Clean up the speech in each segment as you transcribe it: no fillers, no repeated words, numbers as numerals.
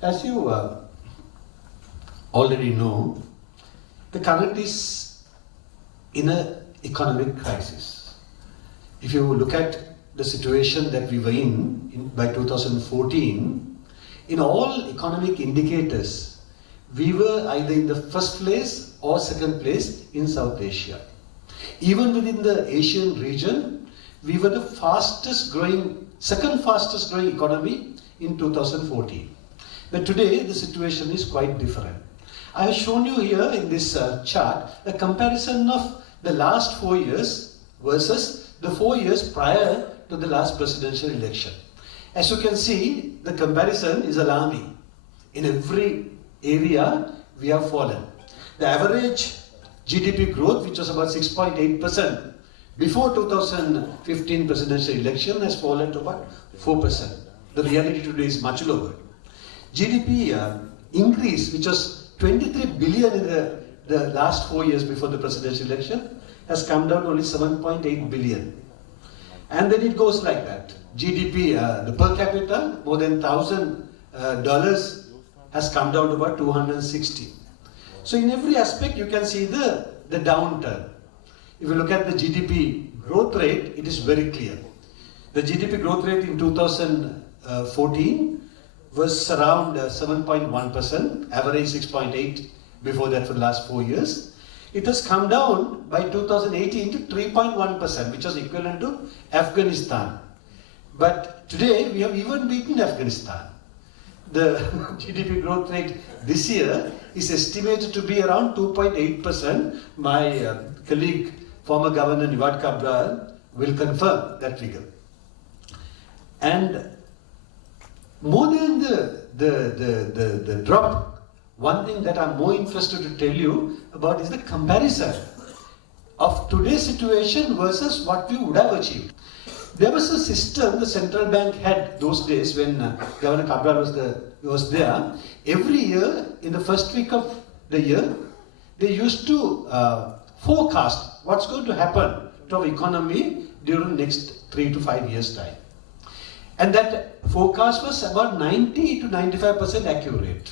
As you already know, the country is in an economic crisis. If you look at the situation that we were in by 2014, in all economic indicators, we were either in the first place or second place in South Asia. Even within the Asian region, we were the second fastest growing economy in 2014. But today, the situation is quite different. I have shown you here in this chart a comparison of the last 4 years versus the 4 years prior to the last presidential election. As you can see, the comparison is alarming. In every area, we have fallen. The average GDP growth, which was about 6.8% before 2015 presidential election, has fallen to about 4%. The reality today is much lower. GDP increase, which was 23 billion in the last 4 years before the presidential election, has come down to only 7.8 billion. And then it goes like that. GDP, the per capita, more than $1,000 has come down to about 260. So in every aspect, you can see the downturn. If you look at the GDP growth rate, it is very clear. The GDP growth rate in 2014 was around 7.1%, average 6.8 before that for the last 4 years. It has come down by 2018 to 3.1%, which was equivalent to Afghanistan. But today, we have even beaten Afghanistan. The GDP growth rate this year is estimated to be around 2.8%. My colleague, former Governor Nalaka Godahewa, will confirm that figure. And more than the drop, one thing that I'm more interested to tell you about is the comparison of today's situation versus what we would have achieved. There was a system the central bank had those days when Governor Godahewa was there. Every year, in the first week of the year, they used to forecast what's going to happen to our economy during the next 3 to 5 years' time. And that forecast was about 90 to 95% accurate.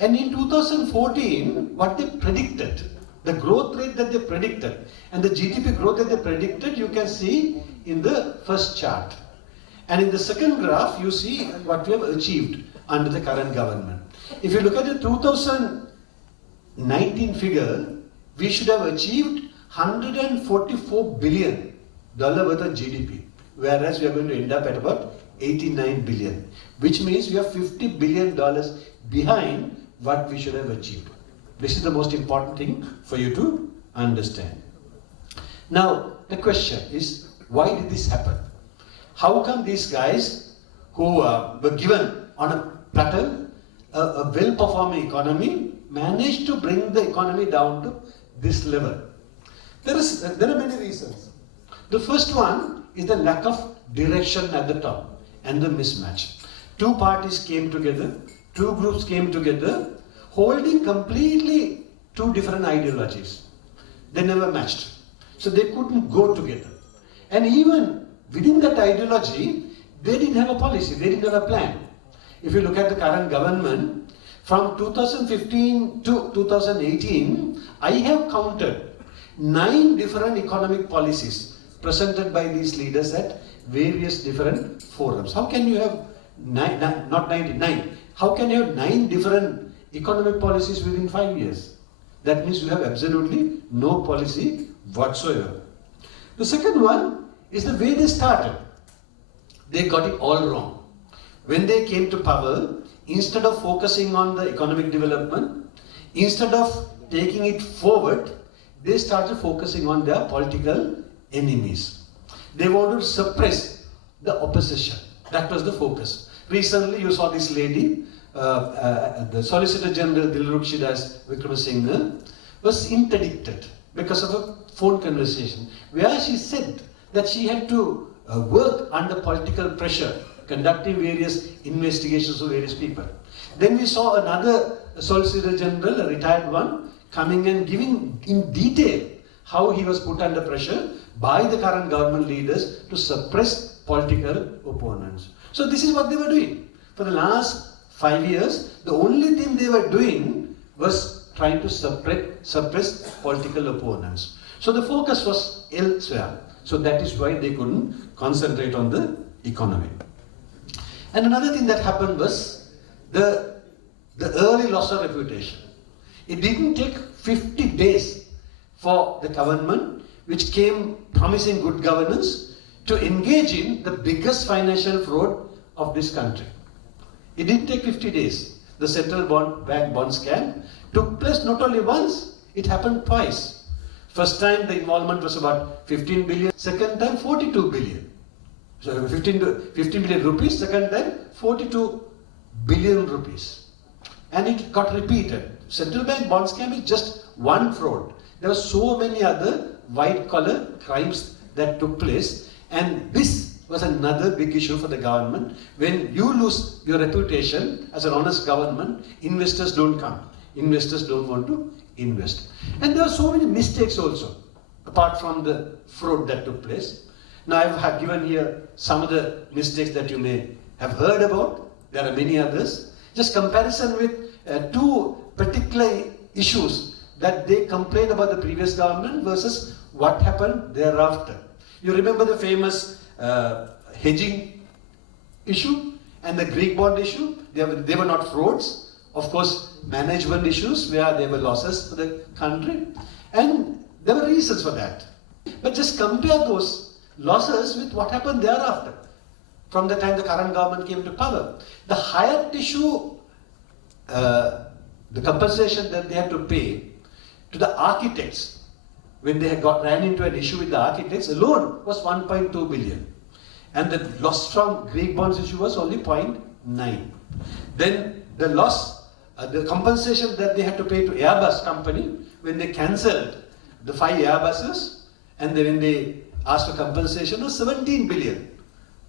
And in 2014, what they predicted, the growth rate that they predicted, and the GDP growth that they predicted, you can see in the first chart. And in the second graph, you see what we have achieved under the current government. If you look at the 2019 figure, we should have achieved $144 billion worth of GDP, whereas we are going to end up at about 89 billion, which means we are $50 billion behind what we should have achieved. This is the most important thing for you to understand. Now, the question is, why did this happen? How come these guys who were given on a platter a well-performing economy managed to bring the economy down to this level? There are many reasons. The first one is the lack of direction at the top and the mismatch. Two parties came together, two groups came together, holding completely two different ideologies. They never matched. So they couldn't go together. And even within that ideology, they didn't have a policy, they didn't have a plan. If you look at the current government, from 2015 to 2018, I have counted 9 different economic policies presented by these leaders at various different forums. How can you have not 99? How can you have 9 different economic policies within 5 years? That means you have absolutely no policy whatsoever. The second one is the way they started. They got it all wrong. When they came to power, instead of focusing on the economic development, instead of taking it forward, they started focusing on their political enemies. They wanted to suppress the opposition. That was the focus. Recently, you saw this lady, the Solicitor General Dilrukshidas Vikramasinghe, was interdicted because of a phone conversation where she said that she had to work under political pressure, conducting various investigations of various people. Then we saw another Solicitor General, a retired one, coming and giving in detail how he was put under pressure by the current government leaders to suppress political opponents. So this is what they were doing. For the last 5 years, the only thing they were doing was trying to suppress political opponents. So the focus was elsewhere. So that is why they couldn't concentrate on the economy. And another thing that happened was the early loss of reputation. It didn't take 50 days for the government, which came promising good governance, to engage in the biggest financial fraud of this country. It didn't take 50 days. The central bank bond scam took place not only once, it happened twice. First time the involvement was about 15 billion, second time 42 billion. So 15 billion rupees, second time 42 billion rupees. And it got repeated. Central bank bond scam is just one fraud. There were so many other white-collar crimes that took place, and this was another big issue for the government. When you lose your reputation as an honest government, investors don't come. Investors don't want to invest. And there are so many mistakes also, apart from the fraud that took place. Now I have given here some of the mistakes that you may have heard about. There are many others. Just comparison with two particular issues that they complained about the previous government versus what happened thereafter. You remember the famous hedging issue and the Greek bond issue? They were not frauds. Of course, management issues where there were losses for the country. And there were reasons for that. But just compare those losses with what happened thereafter, from the time the current government came to power. The Hyatt issue, the compensation that they had to pay to the architects when they ran into an issue with the architects alone was 1.2 billion. And the loss from Greek bonds issue was only 0.9. Then the loss, the compensation that they had to pay to Airbus company when they cancelled the 5 Airbuses, and then when they asked for compensation was 17 billion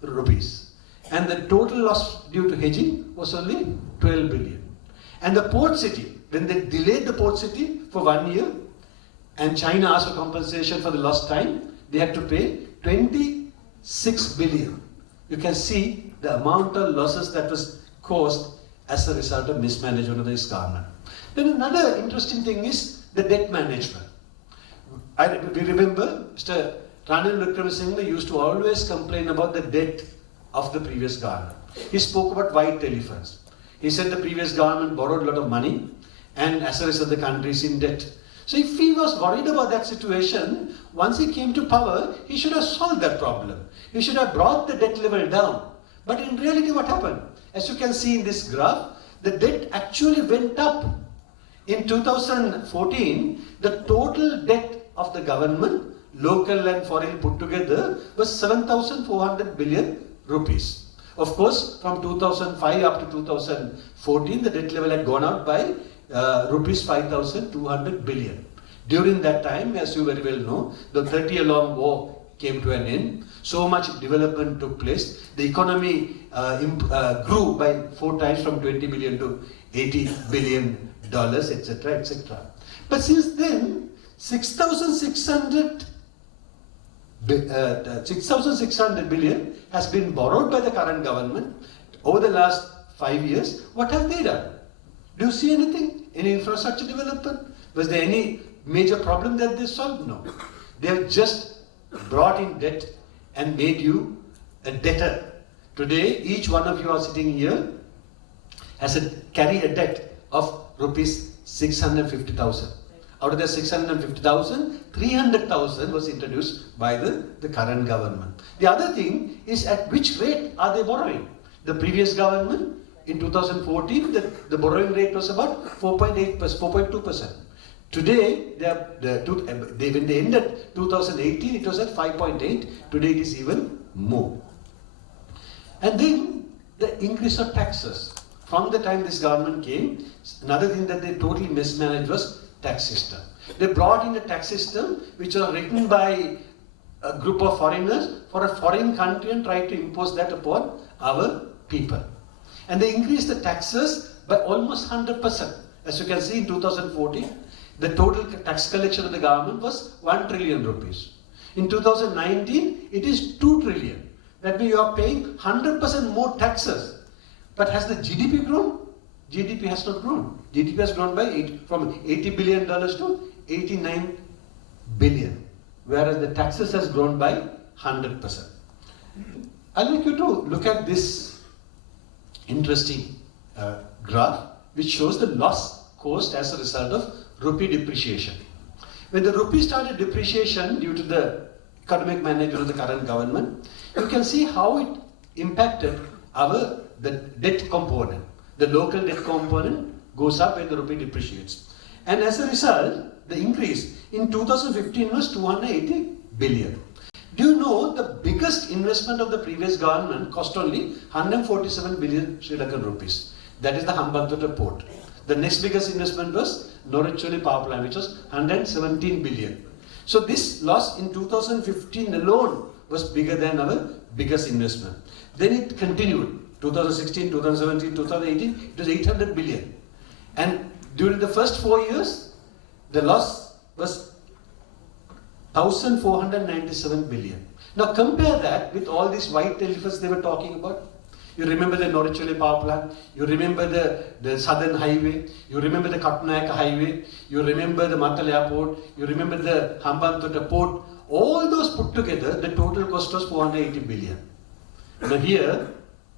rupees. And the total loss due to hedging was only 12 billion. And the port city, when they delayed the port city for 1 year, and China asked for compensation for the lost time, they had to pay 26 billion. You can see the amount of losses that was caused as a result of mismanagement of this government. Then another interesting thing is the debt management. We remember Mr. Ranil Wickremesinghe used to always complain about the debt of the previous government. He spoke about white elephants. He said the previous government borrowed a lot of money, and as a result the country is in debt. So if he was worried about that situation, once he came to power, he should have solved that problem. He should have brought the debt level down. But in reality, what happened? As you can see in this graph, the debt actually went up. In 2014, the total debt of the government, local and foreign put together, was 7,400 billion rupees. Of course, from 2005 up to 2014, the debt level had gone up by rupees 5,200 billion. During that time, as you very well know, the 30-year-long war came to an end. So much development took place. The economy grew by 4 times, from 20 billion to 80 billion dollars, etc., etc. But since then, 6,600 billion has been borrowed by the current government over the last 5 years. What have they done? Do you see anything? Any infrastructure development? Was there any major problem that they solved? No. They have just brought in debt and made you a debtor. Today, each one of you are sitting here has carry a debt of rupees 650,000. Out of the 650,000, 300,000 was introduced by the current government. The other thing is, at which rate are they borrowing? The previous government, in 2014, the borrowing rate was about 4.2%. Today, when they ended 2018, it was at 5.8. Today, it is even more. And then the increase of taxes. From the time this government came, another thing that they totally mismanaged was tax system. They brought in a tax system which was written by a group of foreigners for a foreign country and tried to impose that upon our people. And they increased the taxes by almost 100%. As you can see, in 2014, the total tax collection of the government was 1 trillion rupees. In 2019, it is 2 trillion. That means you are paying 100% more taxes. But has the GDP grown? GDP has not grown. GDP has grown from $80 billion to 89 billion, whereas the taxes has grown by 100%. I'd like you to look at this interesting graph, which shows the loss caused as a result of rupee depreciation. When the rupee started depreciation due to the economic management of the current government, you can see how it impacted the debt component. The local debt component goes up when the rupee depreciates. And as a result, the increase in 2015 was 280 billion. Do you know the biggest investment of the previous government cost only 147 billion Sri Lankan rupees? That is the Hambantota port. The next biggest investment was Noriccholi power plant, which was 117 billion. So this loss in 2015 alone was bigger than our biggest investment. Then it continued. 2016, 2017, 2018, it was 800 billion. And during the first 4 years, the loss was 1,497 billion. Now compare that with all these white elephants they were talking about. You remember the Noriccholi power plant, you remember the Southern Highway, you remember the Kattanayaka Highway, you remember the Mattal Airport, you remember the Hambantota port. All those put together, the total cost was 480 billion. Now here,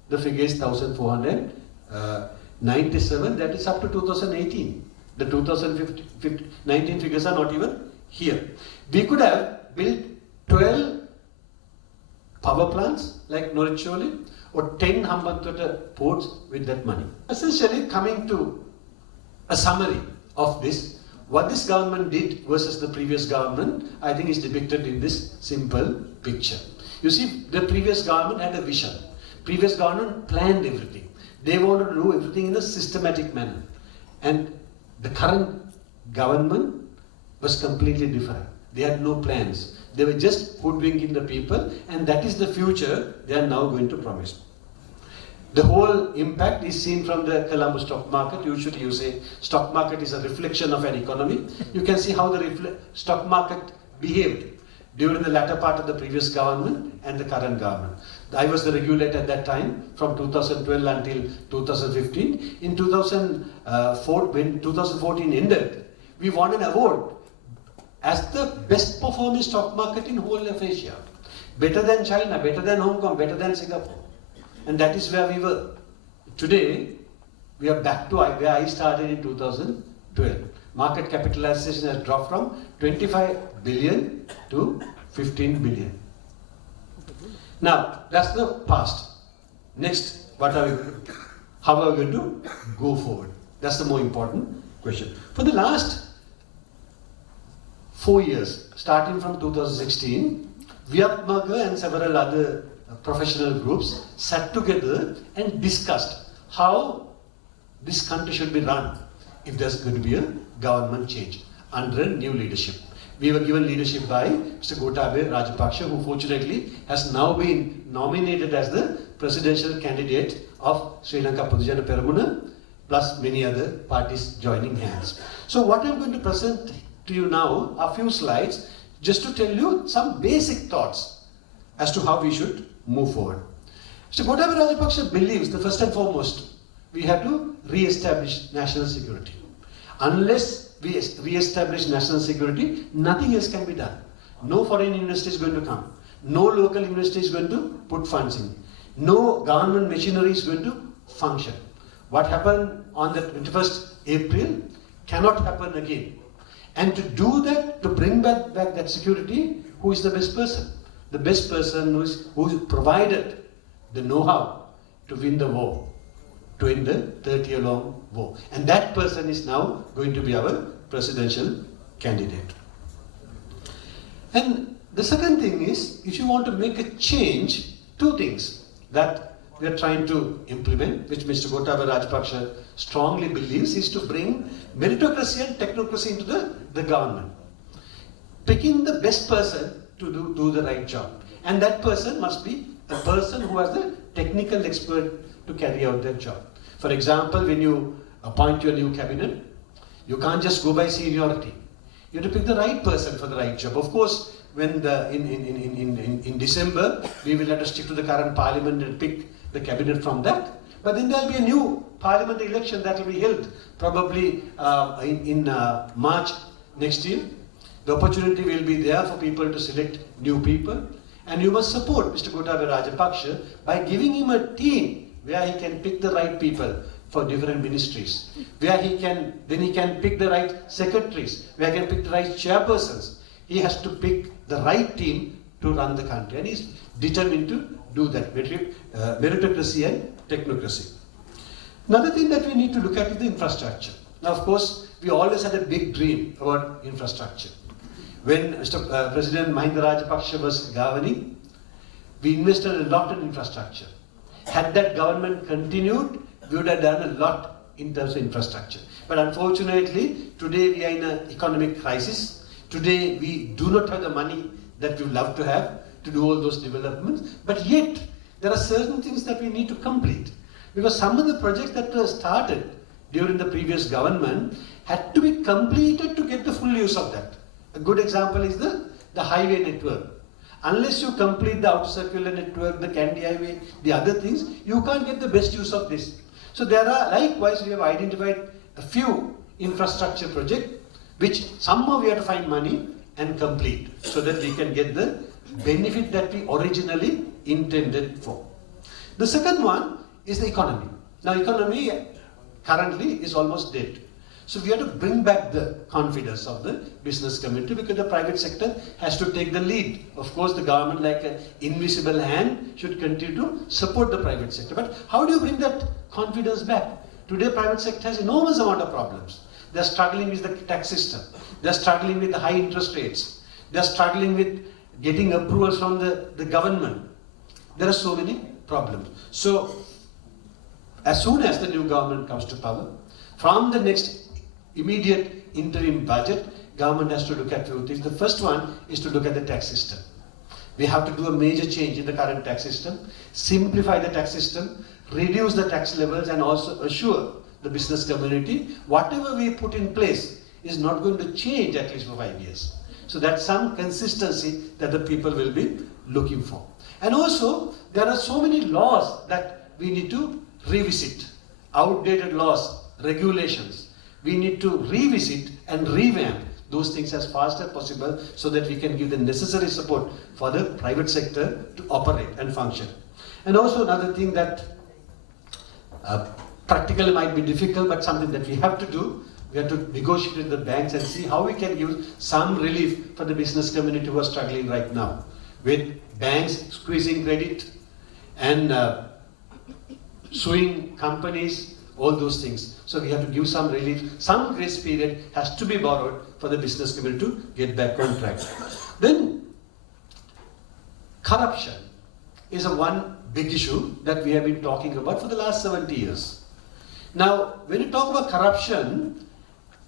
the figure is 1,497, that is up to 2018. The 2019 figures are not even here. We could have built 12 power plants like Noriccholi or 10 Hambantota ports with that money. Essentially, coming to a summary of this, what this government did versus the previous government, I think is depicted in this simple picture. You see, the previous government had a vision. Previous government planned everything. They wanted to do everything in a systematic manner. And the current government was completely different. They had no plans. They were just hoodwinking the people, and that is the future they are now going to promise. The whole impact is seen from the Colombo stock market. Usually you say stock market is a reflection of an economy. You can see how the stock market behaved during the latter part of the previous government and the current government. I was the regulator at that time from 2012 until 2015. In 2004, when 2014 ended, we won an award as the best performing stock market in whole of Asia. Better than China, better than Hong Kong, better than Singapore. And that is where we were. Today, we are back to where I started in 2012. Market capitalization has dropped from 25 billion to 15 billion. Now, that's the past. Next, how are we going to go forward? That's the more important question. For the last 4 years, starting from 2016, Viatmaga and several other professional groups sat together and discussed how this country should be run if there's going to be a government change under a new leadership. We were given leadership by Mr. Godahewa Rajapaksa, who fortunately has now been nominated as the presidential candidate of Sri Lanka Podujana Peramuna, plus many other parties joining hands. So what I'm going to present to you now are a few slides just to tell you some basic thoughts as to how we should move forward. Mr. Godahewa Rajapaksa believes that first and foremost, we have to re-establish national security. Unless we re-establish national security, nothing else can be done. No foreign investor is going to come. No local investor is going to put funds in. No government machinery is going to function. What happened on the 21st April cannot happen again. And to do that, to bring back that security, who is the best person? The best person who provided the know-how to win the war, to win the 30-year-long war. And that person is now going to be our presidential candidate. And the second thing is, if you want to make a change, two things that we are trying to implement, which Mr. Godahewa Rajapaksa strongly believes, is to bring meritocracy and technocracy into the government. Picking the best person to do the right job. And that person must be a person who has the technical expert to carry out that job. For example, when you appoint your new cabinet, you can't just go by seniority. You have to pick the right person for the right job. Of course, when in December, we will have to stick to the current parliament and pick the cabinet from that. But then there will be a new parliament election that will be held probably in March next year. The opportunity will be there for people to select new people, and you must support Mr. Gotabaya Rajapaksa by giving him a team where he can pick the right people for different ministries, where he can pick the right secretaries, where he can pick the right chairpersons. He has to pick the right team to run the country, and he's determined to do that, meritocracy and technocracy. Another thing that we need to look at is the infrastructure. Now, of course, we always had a big dream about infrastructure. When Mr. President Mahinda Rajapaksa was governing, we invested a lot in infrastructure. Had that government continued, we would have done a lot in terms of infrastructure. But unfortunately, today we are in an economic crisis. Today we do not have the money that we would love to have to do all those developments. But yet, there are certain things that we need to complete. Because some of the projects that were started during the previous government had to be completed to get the full use of that. A good example is the highway network. Unless you complete the outer circular network, the Kandy highway, the other things, you can't get the best use of this. So there are, likewise, we have identified a few infrastructure projects which somehow we have to find money and complete so that we can get the benefit that we originally intended for. The second one is the economy. Now, economy currently is almost dead. So we have to bring back the confidence of the business community, because the private sector has to take the lead. Of course, the government, like an invisible hand, should continue to support the private sector. But how do you bring that confidence back? Today, private sector has enormous amount of problems. They are struggling with the tax system. They are struggling with the high interest rates. They are struggling with getting approvals from the government. There are so many problems. So, as soon as the new government comes to power, from the next immediate interim budget, government has to look at few things. The first one is to look at the tax system. We have to do a major change in the current tax system, simplify the tax system, reduce the tax levels, and also assure the business community whatever we put in place is not going to change at least for 5 years. So that's some consistency that the people will be looking for. And also, there are so many laws that we need to revisit. Outdated laws, regulations. We need to revisit and revamp those things as fast as possible so that we can give the necessary support for the private sector to operate and function. And also another thing that practically might be difficult, but something that we have to do, we have to negotiate with the banks and see how we can give some relief for the business community who are struggling right now, with banks squeezing credit and suing companies, all those things. So we have to give some relief. Some grace period has to be borrowed for the business community to get back on track. Then, corruption is a one big issue that we have been talking about for the last 70 years. Now, when you talk about corruption,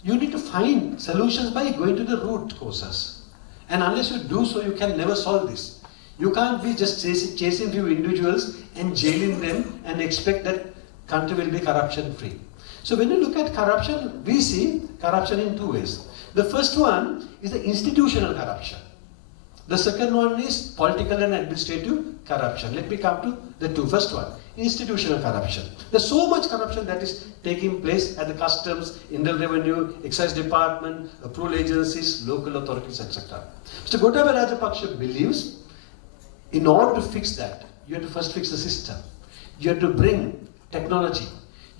you need to find solutions by going to the root causes. And unless you do so, you can never solve this. You can't be just chasing few individuals and jailing them and expect that country will be corruption free. So when you look at corruption, we see corruption in two ways. The first one is the institutional corruption. The second one is political and administrative corruption. Let me come to the two. First one, institutional corruption. There's so much corruption that is taking place at the customs, Indian revenue, excise department, approval agencies, local authorities, etc. Mr. Gotabaya Rajapaksa believes in order to fix that, you have to first fix the system. You have to bring technology.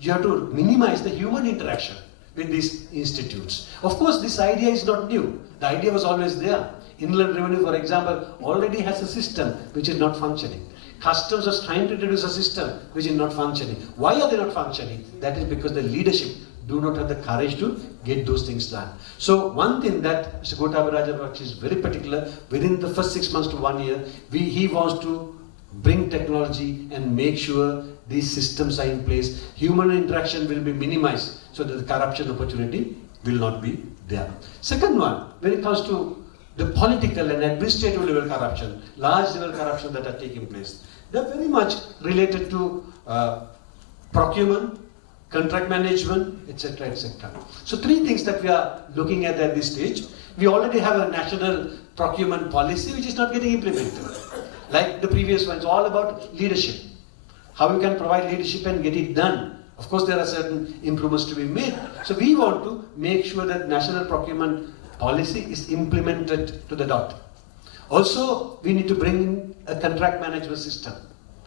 You have to minimize the human interaction with these institutes. Of course, this idea is not new. The idea was always there. Inland Revenue, for example, already has a system which is not functioning. Customs was trying to introduce a system which is not functioning. Why are they not functioning? That is because the leadership do not have the courage to get those things done. So one thing that Mr. Gotabaya Rajapaksa is very particular, within the first 6 months to 1 year, he wants to bring technology and make sure these systems are in place. Human interaction will be minimized so that the corruption opportunity will not be there. Second one, when it comes to the political and administrative level corruption, large level corruption that are taking place, they are very much related to procurement, contract management, etc., etc. So three things that we are looking at this stage. We already have a national procurement policy which is not getting implemented. Like the previous one, it's all about leadership. How you can provide leadership and get it done Of course, there are certain improvements to be made. So we want to make sure that national procurement policy is implemented to the dot. Also, we need to bring in a contract management system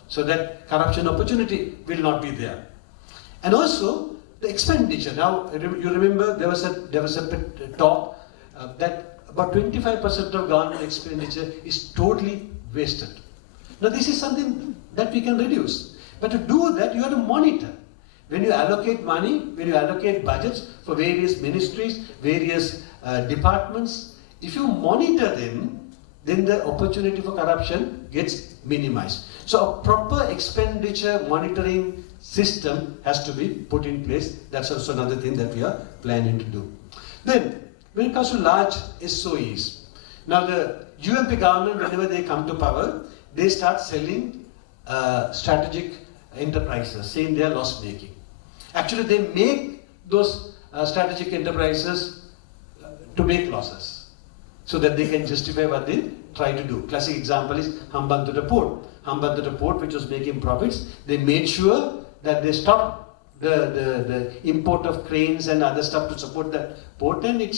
so that corruption opportunity will not be there. And also, the expenditure. Now, you remember there was a talk that about 25% of government expenditure is totally wasted. Now, this is something that we can reduce. But to do that, you have to monitor. When you allocate money, when you allocate budgets for various ministries, various departments, if you monitor them, then the opportunity for corruption gets minimized. So a proper expenditure monitoring system has to be put in place. That's also another thing that we are planning to do. Then, when it comes to large SOEs, now the UMP government, whenever they come to power, they start selling strategic enterprises, saying they are loss making. Actually, they make those strategic enterprises to make losses, so that they can justify what they try to do. Classic example is Hambantota Port. Hambantota Port, which was making profits, they made sure that they stopped the import of cranes and other stuff to support that port, and it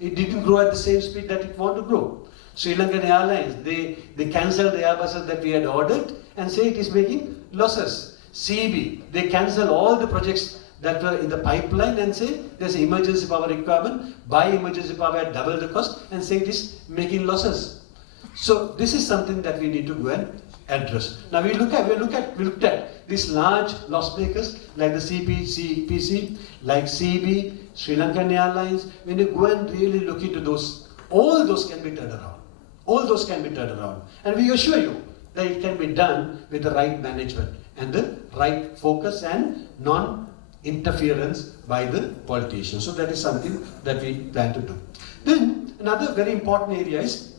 didn't grow at the same speed that it wanted to grow. Sri Lankan Airlines, they cancelled the Airbuses that we had ordered and say it is making losses. CB, they cancel all the projects that were in the pipeline and say there's emergency power requirement, buy emergency power at double the cost and say it is making losses. So this is something that we need to go and address. Now we looked at these large loss makers like the CPC, like CB, Sri Lankan Airlines. When you go and really look into those, all those can be turned around. All those can be turned around. And we assure you that it can be done with the right management and the right focus and non-interference by the politicians. So that is something that we plan to do. Then another very important area is,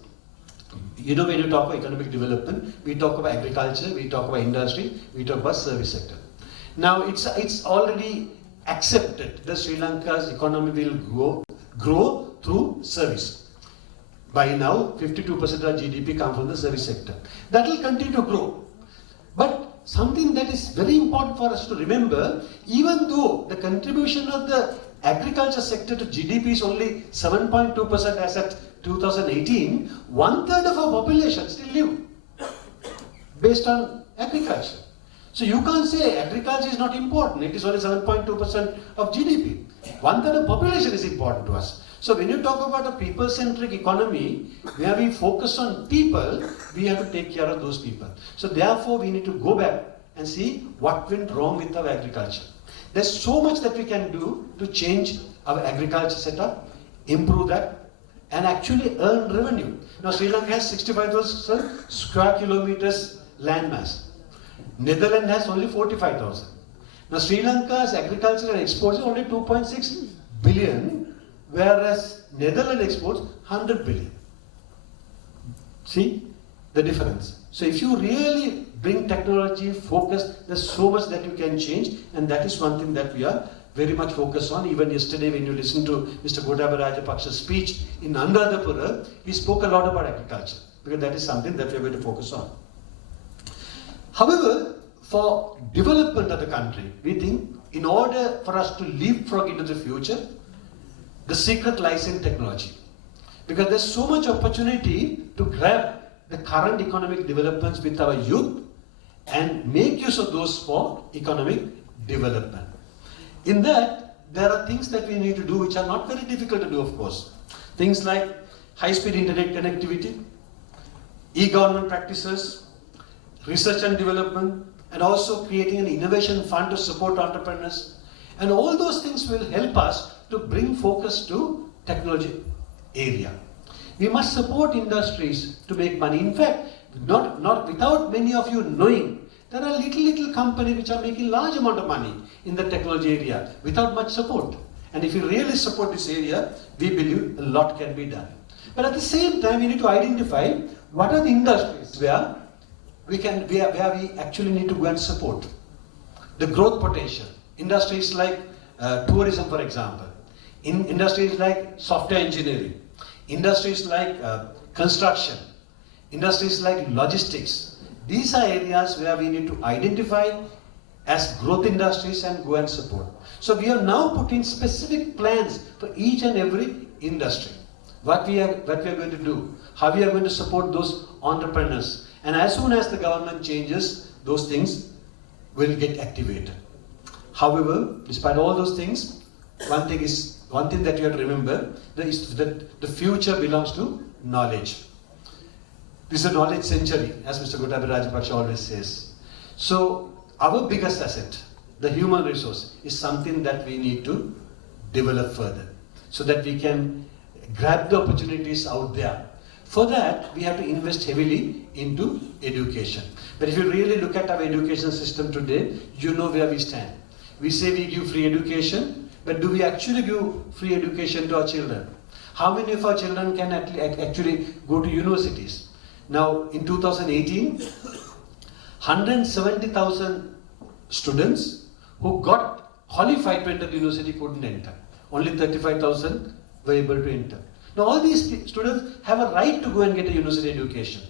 you know, when you talk about economic development, we talk about agriculture, we talk about industry, we talk about service sector. Now it's already accepted that Sri Lanka's economy will grow through service. By now, 52% of GDP comes from the service sector. That will continue to grow. But something that is very important for us to remember, even though the contribution of the agriculture sector to GDP is only 7.2% as at 2018, 1/3 of our population still live based on agriculture. So you can't say agriculture is not important. It is only 7.2% of GDP. 1/3 of population is important to us. So when you talk about a people-centric economy, where we focus on people, we have to take care of those people. So therefore, we need to go back and see what went wrong with our agriculture. There's so much that we can do to change our agriculture setup, improve that, and actually earn revenue. Now Sri Lanka has 65,000 square kilometers land mass. Netherlands has only 45,000. Now Sri Lanka's agriculture and exports is only 2.6 billion. Whereas Netherlands exports 100 billion. See the difference. So if you really bring technology, focus, there's so much that you can change, and that is one thing that we are very much focused on. Even yesterday when you listen to Mr. Godahewa Rajapaksa's speech in Anuradhapura, he spoke a lot about agriculture, because that is something that we are going to focus on. However, for development of the country, we think in order for us to leapfrog into the future, the secret lies in technology, because there's so much opportunity to grab the current economic developments with our youth and make use of those for economic development. In that, there are things that we need to do which are not very difficult to do, of course. Things like high-speed internet connectivity, e-government practices, research and development, and also creating an innovation fund to support entrepreneurs. And all those things will help us to bring focus to technology area. We must support industries to make money. In fact, not without many of you knowing, there are little companies which are making large amount of money in the technology area without much support. And if you really support this area, we believe a lot can be done. But at the same time, we need to identify what are the industries where we actually need to go and support the growth potential. Industries like tourism, for example. In industries like software engineering, industries like construction, industries like logistics. These are areas where we need to identify as growth industries and go and support. So we have now put in specific plans for each and every industry. What we are going to do, how we are going to support those entrepreneurs. And as soon as the government changes, those things will get activated. However, despite all those things, one thing that you have to remember is that the future belongs to knowledge. This is a knowledge century, as Mr. Godahewa Rajapaksa always says. So our biggest asset, the human resource, is something that we need to develop further so that we can grab the opportunities out there. For that, we have to invest heavily into education. But if you really look at our education system today, you know where we stand. We say we give free education, but do we actually give free education to our children? How many of our children can actually go to universities? Now, in 2018, 170,000 students who got qualified to enter the university couldn't enter. Only 35,000 were able to enter. Now, all these students have a right to go and get a university education.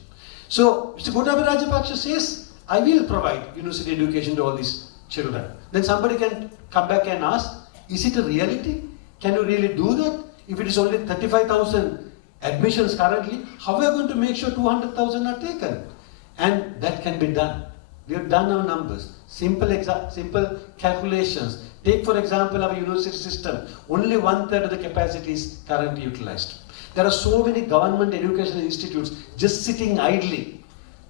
So, Mr. Godahewa Rajapaksa says, I will provide university education to all these children. Then somebody can come back and ask, is it a reality? Can you really do that? If it is only 35,000 admissions currently, how are we going to make sure 200,000 are taken? And that can be done. We have done our numbers. Simple calculations. Take for example our university system. Only 1/3 of the capacity is currently utilized. There are so many government educational institutes just sitting idly.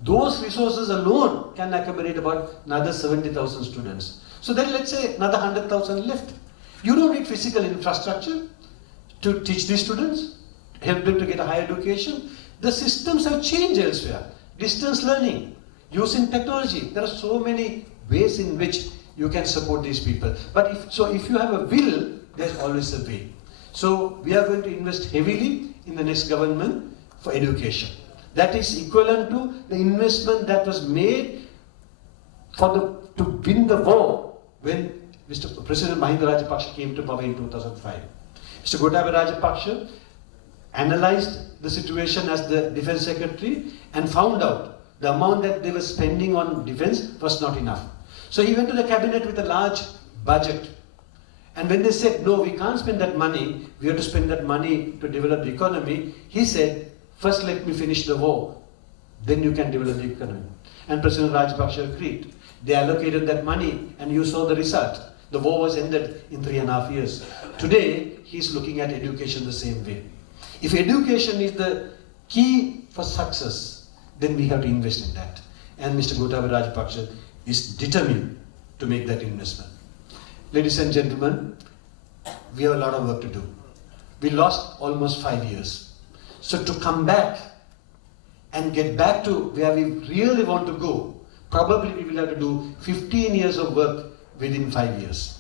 Those resources alone can accommodate about another 70,000 students. So then let's say another 100,000 left. You don't need physical infrastructure to teach these students, help them to get a higher education. The systems have changed elsewhere. Distance learning, using technology. There are so many ways in which you can support these people. But if you have a will, there's always a way. So we are going to invest heavily in the next government for education. That is equivalent to the investment that was made to win the war when Mr. President Mahinda Rajapaksa came to power in 2005. Mr. Godahewa Rajapaksa analyzed the situation as the Defence Secretary and found out the amount that they were spending on defence was not enough. So he went to the cabinet with a large budget. And when they said, no, we can't spend that money, we have to spend that money to develop the economy, he said, first let me finish the war, then you can develop the economy. And President Rajapaksa agreed. They allocated that money and you saw the result. The war was ended in 3.5 years. Today, he's looking at education the same way. If education is the key for success, then we have to invest in that. And Mr. Godahewa Rajapaksa is determined to make that investment. Ladies and gentlemen, we have a lot of work to do. We lost almost 5 years. So to come back and get back to where we really want to go, probably we will have to do 15 years of work within 5 years.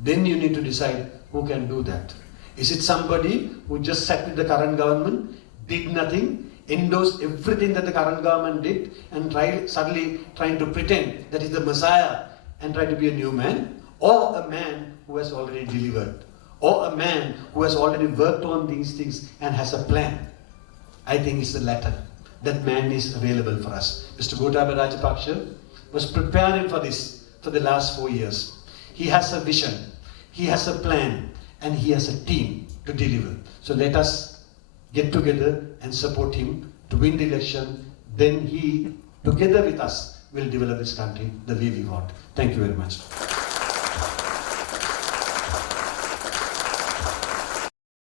Then you need to decide who can do that. Is it somebody who just sat with the current government, did nothing, endorsed everything that the current government did, and suddenly trying to pretend that he's the Messiah and try to be a new man? Or a man who has already delivered? Or a man who has already worked on these things and has a plan? I think it's the latter. That man is available for us. Mr. Godahewa Rajapaksa was preparing for this for the last 4 years. He has a vision, he has a plan, and he has a team to deliver. So let us get together and support him to win the election. Then he, together with us, will develop this country the way we want. Thank you very much.